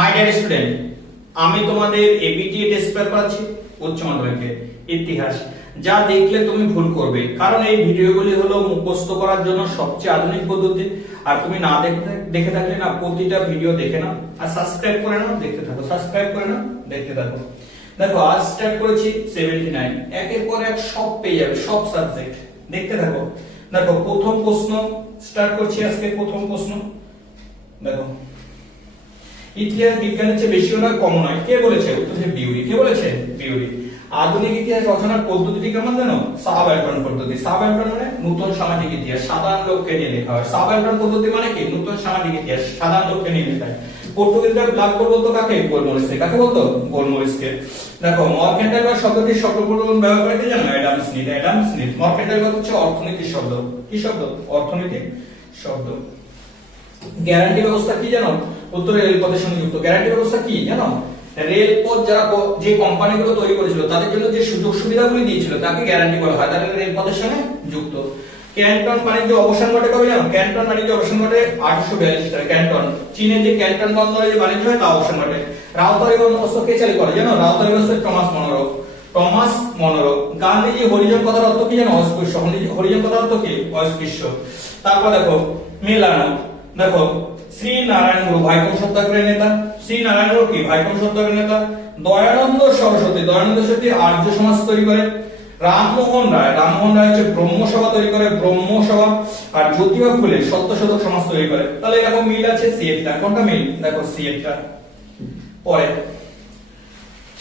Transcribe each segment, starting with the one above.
My dear student, আমি তোমাদের ABT test paper পড়াচ্ছি উচ্চ মাধ্যমিকের ইতিহাস। যা দেখলে তুমি ভুল করবে, কারণ এই ভিডিওগুলি হলো মুখস্থ করার জন্য সবচেয়ে আধুনিক পদ্ধতি। আর তুমি না দেখে থাকলে না, প্রতিটা ভিডিও দেখে নাও আর সাবস্ক্রাইব করে নাও, দেখতে থাকো, সাবস্ক্রাইব করে নাও, দেখতে থাকো। দেখো আজ স্টার্ট করেছি 79, একের পর এক সব পেয়ে যাবে, সব সাবজেক্ট দেখতে থাকো। দেখো প্রথম প্রশ্ন স্টার্ট করছি আজকে। প্রথম প্রশ্ন দেখো, ইতিহাস বিজ্ঞানের চেয়ে বেশি নয় কম নয়, কে বলেছে? উত্তর হচ্ছে বিউরি। কে বলেছে? বিউরি। আধুনিক ইতিহাস রচনার পদ্ধতিটি কেমন জানো? সাবঅ্যালটন পদ্ধতি। সাবঅ্যালটন মানে নূতন সামাজিক ইতিহাস, সাধারণ লোককে নিয়ে লেখা হয়। সাবঅ্যালটন পদ্ধতি মানে কি? নূতন সামাজিক ইতিহাস, সাধারণ লোককে নিয়ে লেখা হয়। পর্তুগিজরা ব্ল্যাক গোল্ড বলতো কাকে? গোলমরিচকে। কাকে বলতো? গোলমরিচকে। দেখো মার্কেন্টাইল শব্দটি সর্বপ্রথম ব্যবহার করে কে জানো? Adam Smith. Adam Smith. Mercantile হচ্ছে অর্থনীতির শব্দ। কি শব্দ? অর্থনীতির শব্দ। গ্যারান্টি ব্যবস্থা কি জানো? উত্তরে রেলপথের সঙ্গে যুক্ত। গ্যারান্টি ব্যবস্থা কি জানো? রেলপথ যারা যে কোম্পানিগুলো তৈরি করেছিল তাদের জন্য যে সুযোগ সুবিধাগুলি দিয়েছিল তাকে গ্যারান্টি বলা হয়, তাদের রেলপথের সঙ্গে যুক্ত। ক্যান্টন বাণিজ্য অবসান ঘটে কবে জানো? ক্যান্টন বাণিজ্য অবসান ঘটে 1842 সালে। ক্যান্টন চীনের যে ক্যান্টন বন্দরে যে বাণিজ্য হয় তা অবসান ঘটে। রাউতারি বন্দোবস্ত কে চালু করে জানো? রাউতারি বন্দোবস্ত Thomas Munro. Thomas Munro. Gandhiji Harijan কথার অর্থ কি জানো? অস্পৃশ্য। হরিজন কথার অর্থ কি? অস্পৃশ্য। তারপর দেখো মেলানো। দেখো শ্রী নারায়ণ গুরু ভাইকম সত্যাগ্রহের নেতা। শ্রী নারায়ণ গুরু কি? ভাইকম সত্যাগ্রহের নেতা। দয়ানন্দ সরস্বতী। দয়ানন্দ সরস্বতী আর্য সমাজ তৈরি করে। রামমোহন রায়। রামমোহন রায় হচ্ছে ব্রহ্মসভা তৈরি করে, ব্রহ্মসভা। আর জ্যোতিবা ফুলে সত্যশোধক সমাজ তৈরি করে। তাহলে এরকম মিল আছে সিএফটা। কোনটা মিল? দেখো সিএফটা। পরে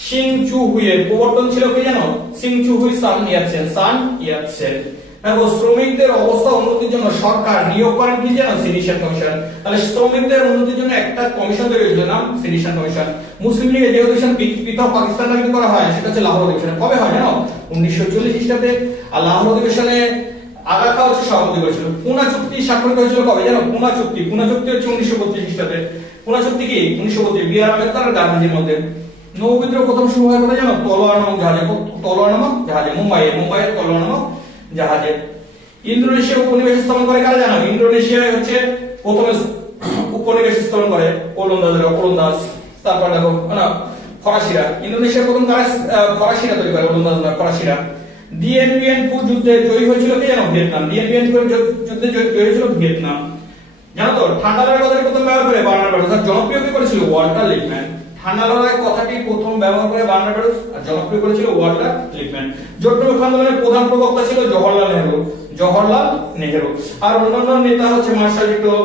সিং চু হুইয়ের প্রবর্তন ছিল কি জানো? সিং চু হুই সান ইয়াতসেন। সান ইয়াতসেন। দেখো শ্রমিকদের অবস্থা উন্নতির জন্য সরকার নিয়োগ করেন কি জানো? Sedition commission. তাহলে শ্রমিকদের উন্নতির জন্য একটা কমিশন তৈরি হয়েছিল, নাম সিডিশন কমিশন। মুসলিম লীগের যে অধিবেশন পৃথক পাকিস্তান দাবি করা হয় সেটা হচ্ছে লাহোর অধিবেশন। কবে হয় জানো? 1940 খ্রিস্টাব্দে। আর লাহোর অধিবেশনে আগা খান হচ্ছে সভাপতি করেছিল। পুনা চুক্তি স্বাক্ষরিত হয়েছিল কবে জানো? পুনা চুক্তি। পুনা চুক্তি হচ্ছে 1932 খ্রিস্টাব্দে। পুনা চুক্তি কি? 1932। বিআর আম্বেদকর আর গান্ধীজির মধ্যে। নৌ বিদ্রোহ প্রথম শুরু হয় কোথায় জানো? তলোয়ার নামক জাহাজে। তলোয়ার নামক জাহাজে মুম্বাইয়ের তলোয়ার নামক জাহাজে। ইন্দোনেশিয়া উপনিবেশ স্থাপন করে কারা জানো? ইন্দোনেশিয়া হচ্ছে প্রথমে উপনিবেশ স্থাপন করে ওলন্দাজ। তারপর দেখো না ফরাসিরা। ইন্দোনেশিয়ার প্রথম কারা? ফরাসিরা তৈরি করে, ওলন্দাজরা, ফরাসিরা। ডিএন বিএন ফু যুদ্ধে জয়ী হয়েছিল কে জানো? ভিয়েতনাম। ডিএন বিএন ফু যুদ্ধে জয়ী হয়েছিল ভিয়েতনাম। জানো তো ঠান্ডা লড়াই কথাটি প্রথম ব্যবহার করে বার্নার্ড বারুচ। আর জনপ্রিয় কে করেছিল? Walter Lippmann. ঠান্ডা লড়াই কথাটি প্রথম ব্যবহার করে বার্নার্ড বারুচ আর জনপ্রিয় করেছিল ওয়াল্টার লিপম্যান। জোট নিরপেক্ষ আন্দোলনের প্রধান প্রবক্তা ছিল জওহরলাল নেহরু। জওহরলাল নেহরু। আর অন্যান্য নেতা হচ্ছে মার্শাল টিটো।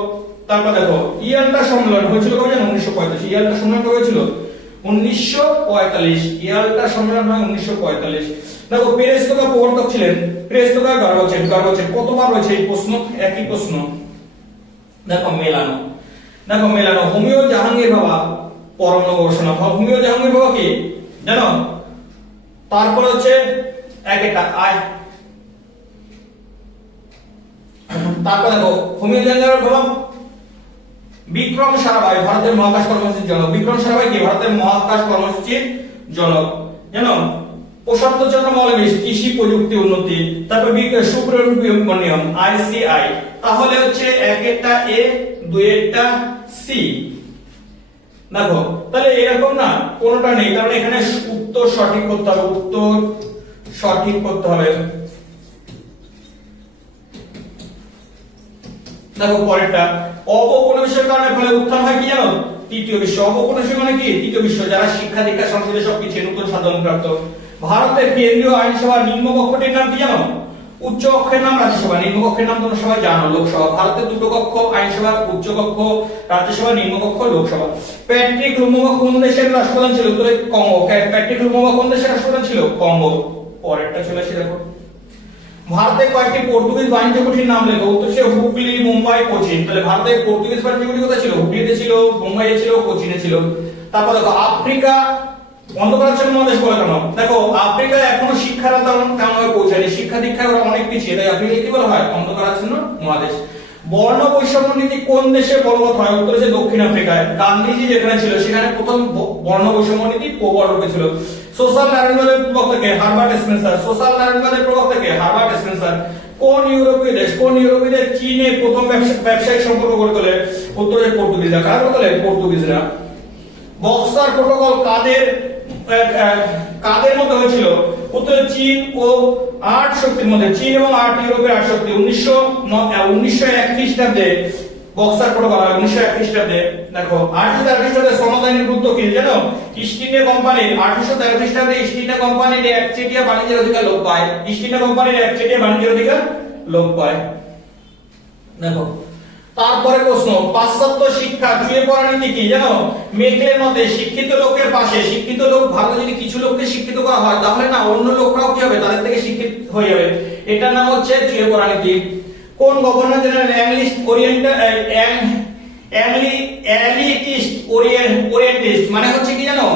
তারপর দেখো ইয়াল্টা সম্মেলন হয়েছিল কবে জানো? 1945। ইয়াল্টা সম্মেলন কবে হয়েছিল? 1945। ইয়াল্টা সম্মেলন হয় 1945। দেখো পেরেস্ত্রোকা প্রবর্তক ছিলেন পেরেস্ত্রোকা গর্বাচেভ। কতবার হয়েছে এই প্রশ্ন? একই প্রশ্ন। দেখো মেলানো। দেখো মেলানো হোমিও জাহাঙ্গীর বাবা পরমাণু গবেষণা। হোমিও জাহাঙ্গীর বাবা কি জানো? তারপর হচ্ছে একটা আয়। তারপর দেখো হোমিও জাহাঙ্গীর বাবা বিক্রম সারাভাই ভারতের মহাকাশ কর্মসূচির জনক। বিক্রম সারাভাই কি? ভারতের মহাকাশ কর্মসূচির জনক। জানো প্রশান্ত চন্দ্র মৌলবী কৃষি প্রযুক্তি উন্নতি। তারপর সুব্রমণ্যম আইসিআই। তাহলে হচ্ছে একটা এ, দুইটা সি। দেখো তাহলে এরকম না কোনটা নেই, কারণ এখানে উত্তর সঠিক করতে হবে। উত্তর সঠিক করতে হবে। দেখো পরেরটা অপৌপনিবেশের কারণে ফলে উত্থান হয় কি জানো? তৃতীয় বিশ্ব। অপৌপনিবেশ মানে কি? তৃতীয় বিশ্ব, যারা শিক্ষা দীক্ষা সংস্কৃতি সবকিছু নতুন সাধন প্রাপ্ত। ভারতের কেন্দ্রীয় আইনসভার নিম্নকক্ষটির নাম কি জানো? উচ্চ কক্ষের নাম রাজ্যসভা, নিম্নকক্ষের নাম তোমরা সবাই জানো লোকসভা। ভারতের দুটো কক্ষ আইনসভা, উচ্চ কক্ষ রাজ্যসভা, নিম্নকক্ষ লোকসভা। প্যাট্রিক লুমুম্বা কোন দেশের রাষ্ট্রপ্রধান ছিল? উত্তরে কঙ্গো। প্যাট্রিক লুমুম্বা কোন দেশের রাষ্ট্রপ্রধান ছিল? কঙ্গো। পরেরটা চলে আসে দেখো, ভারতের কয়েকটি পর্তুগিজ বাণিজ্য ঘাঁটির নাম লেখো। উত্তর ছিল হুগলি, মুম্বাই, কোচিন। তাহলে ভারতের পর্তুগিজ বাণিজ্য ঘাঁটি কোথায় ছিল? হুগলিতে ছিল, মুম্বাইয়ে ছিল, কোচিনে ছিল। তারপর দেখো আফ্রিকা অন্ধকারাচ্ছন্ন মহাদেশ বলে কেন? দেখো আফ্রিকায় এখনো শিক্ষার তেমন ভাবে পৌঁছায়নি, শিক্ষা দীক্ষায় ওরা অনেক পিছিয়ে, তাই আফ্রিকা কি বলা হয়? অন্ধকারাচ্ছন্ন মহাদেশ। বর্ণ বৈষম্য নীতি কোন দেশে বলবৎ হয়? উত্তর হচ্ছে দক্ষিণ আফ্রিকায়। গান্ধীজি যেখানে ছিল সেখানে প্রথম বর্ণ বৈষম্য নীতি প্রবর্তিত হয়েছিল। সোশ্যাল নারায়ণবাদের প্রবক্তা কে? Herbert Spencer. সোশ্যাল নারায়ণবাদের প্রবক্তা কে? Herbert Spencer. কোন ইউরোপীয় দেশ চীনে প্রথম ব্যবসায়িক সম্পর্ক গড়ে তোলে? উত্তর হচ্ছে পর্তুগিজরা। কারা গড়ে তোলে? পর্তুগিজরা। বক্সার প্রোটোকল কাদের মধ্যে হয়েছিল? উত্তর চীন ও 8 শক্তির মধ্যে, চীন এবং 8 ইউরোপের 8 শক্তি। 1901 খ্রিস্টাব্দে বক্সার প্রোটোকল হয় 1901 খ্রিস্টাব্দে। দেখো 1813 খ্রিস্টাব্দে সনদ আইনের গুরুত্ব কি জানো? ইস্ট ইন্ডিয়া কোম্পানির 1813 খ্রিস্টাব্দে ইস্ট ইন্ডিয়া কোম্পানির একচেটিয়া বাণিজ্যের অধিকার লোপ পায়। ইস্ট ইন্ডিয়া কোম্পানির একচেটিয়া বাণিজ্যের অধিকার লোপ পায়। দেখো তারপরে প্রশ্ন, পাশ্চাত্য শিক্ষা চুয়ে পড়া নীতি কি জানো? মেকলের মতে শিক্ষিত লোকের পাশে, শিক্ষিত লোক ভালো যদি কিছু লোককে শিক্ষিত করা হয় তাহলে না অন্য লোকরাও কি হবে? তাদের থেকে শিক্ষিত হয়ে যাবে। এটার নাম হচ্ছে চুয়ে পড়া নীতি। কোন গভর্নর জেনারেল ওরিয়েন্টিস্ট মানে হচ্ছে কি জানো?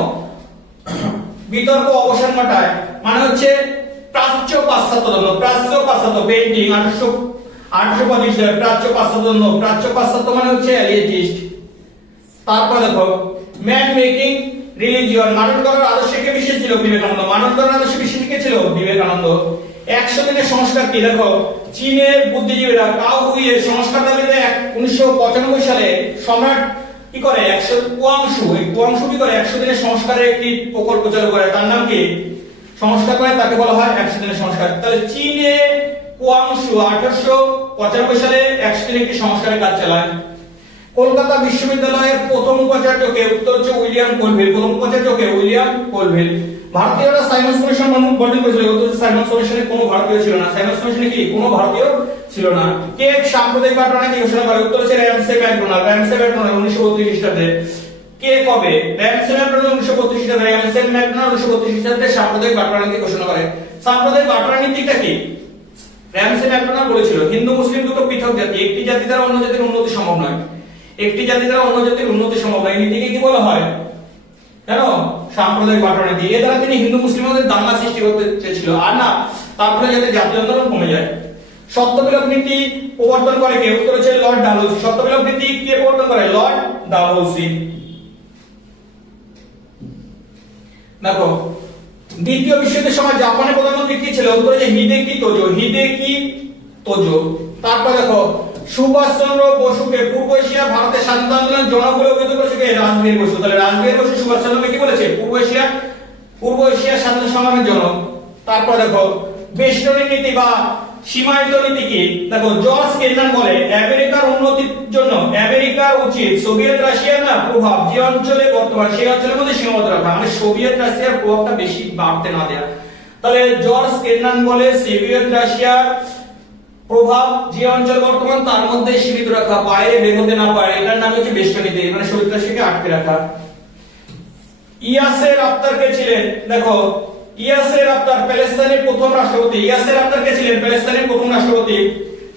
বিতর্ক অবসান ঘটায়, মানে হচ্ছে প্রাচ্য পাশ্চাত্য দ্বন্দ্ব। প্রাচ্য পাশ্চাত্য পেইন্টিং 1825 প্রাচ্য পাশ্চাত্য মানে হচ্ছে এলিয়েটিস্ট। তারপর দেখো ম্যান মেকিং রিলিজিয়ন, মানুষ গড়ার আদর্শে কে বিশ্বাসী ছিল? বিবেকানন্দ। মানুষ গড়ার আদর্শে বিশ্বাসী কে ছিল? বিবেকানন্দ। 100 দিনের সংস্কার কি? দেখো চীনের বুদ্ধিজীবীরা কাও হুইয়ে সংস্কার দাবিতে 1995 সালে সম্রাট কি করে? কুয়াংশু কি করে? 100 দিনের সংস্কারের একটি প্রকল্প চালু করে, তার নাম কি? সংস্কার করে, তাকে বলা হয় 100 দিনের সংস্কার। তাহলে চীনে কুয়াংশু 1895 সালে 100 দিনের একটি সংস্কারের কাজ চালায়। কলকাতা বিশ্ববিদ্যালয়ের প্রথম উপাচার্যকে? উত্তর হচ্ছে উইলিয়াম কোলভিল। প্রথম উপাচার্যকে? William Colville. ভারতীয়রা সাইমন্স কমিশন গঠন করেছিল। উত্তর হচ্ছে সাইমন্স কমিশনে কোনো ভারতীয় ছিল না। সাইমন্স কমিশনে কি কোনো ভারতীয় ছিল না। কে সাম্প্রদায়িক বাটোয়ারা কি ঘোষণা করে? উত্তর হচ্ছে র্যামসে ম্যাকডোনাল্ড। 1932 খ্রিস্টাব্দে। কে কবে? র্যামসে ম্যাকডোনাল্ড 1932 খ্রিস্টাব্দে। র্যামসে ম্যাকডোনাল্ড 1932 খ্রিস্টাব্দে সাম্প্রদায়িক বাটোয়ারা নীতি ঘোষণা করে। সাম্প্রদায়িক বাটোয়ারা নীতিটা কি? র্যামসে ম্যাকডোনাল্ড বলেছিল হিন্দু মুসলিম দুটো পৃথক জাতি, একটি জাতি দ্বারা অন্য জাতির উন্নতি সম্ভব নয়। একটি জাতি দ্বারা অন্য জাতির উন্নতি সম্ভব নয়। এই নীতিকে কি বলা হয়? কেন? সাম্প্রদায়িক বাটোয়ারা নীতি। এর দ্বারা তিনি হিন্দু মুসলিমদের দাঙ্গা সৃষ্টি করতে চেয়েছিল, আর না তারপরে যাতে জাতীয় আন্দোলন কমে যায়। সত্যবিলোপ নীতি প্রবর্তন করে কে? উত্তর হচ্ছে লর্ড ডালহৌসি। সত্যবিলোপ নীতি কে প্রবর্তন করে? লর্ড ডালহৌসি। দেখো দ্বিতীয় বিশ্বযুদ্ধের সময় জাপানের প্রধানমন্ত্রী কি ছিল? উত্তর হচ্ছে হিদেকি তোজো। তারপর দেখো সুভাষ চন্দ্র বসুকে পূর্ব এশিয়া ভারতের স্বাধীনতা আন্দোলন জনক বলে অভিহিত করেছে কে? রাসবিহারী বসু। তাহলে রাসবিহারী বসু সুভাষ চন্দ্রকে কি বলেছে? পূর্ব এশিয়া স্বাধীনতা সংগ্রামের জনক। তারপর দেখো বেষ্টনী নীতি বা সীমায়িত নীতি কি? দেখো জর্জ কেনান বলে আমেরিকার উন্নতির জন্য আমেরিকার উচিত সোভিয়েত রাশিয়ার না প্রভাব যে অঞ্চলে বর্তমান সেই অঞ্চলের মধ্যে সীমাবদ্ধ রাখা, মানে সোভিয়েত রাশিয়ার প্রভাবটা বেশি বাড়তে না দেয়া। তাহলে জর্জ কেনান বলে সোভিয়েত রাশিয়ার প্রভাব যে অঞ্চল বর্তমান তার মধ্যে সীমিত রাখা, বাইরে বের হতে না পারে, এটার নাম হচ্ছে বেষ্টনী নীতি, মানে সোভিয়েত রাশিয়াকে আটকে রাখা। ইয়াসের আফতার কে ছিলেন? দেখো ইয়াসের আফতার প্যালেস্তাইনের প্রথম রাষ্ট্রপতি। ইয়াসের আফতার কে ছিলেন? প্যালেস্তাইনের প্রথম রাষ্ট্রপতি।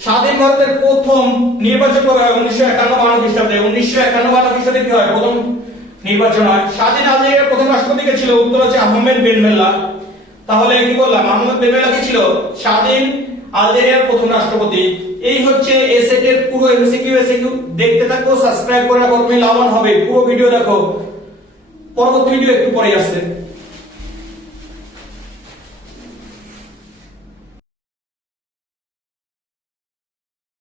স্বাধীন ভারতের প্রথম নির্বাচন কবে হয়? 1951 খ্রিস্টাব্দে। 1951 খ্রিস্টাব্দে কি হয়? প্রথম নির্বাচন হয়। স্বাধীন আলজেরিয়ার প্রথম রাষ্ট্রপতি কে ছিল? উত্তর হচ্ছে আহমেদ বেন বেল্লা। তাহলে কি বললাম? আহমেদ বেন বেল্লা কি ছিল? স্বাধীন আলজেরিয়ার প্রথম রাষ্ট্রপতি। এই হচ্ছে এসএট এর পুরো এমসিকিউ। দেখতে থাকো, সাবস্ক্রাইব করে রাখো, তুমি লাভবান হবে। পুরো ভিডিও দেখো, পরবর্তী ভিডিও একটু পরে আসছে।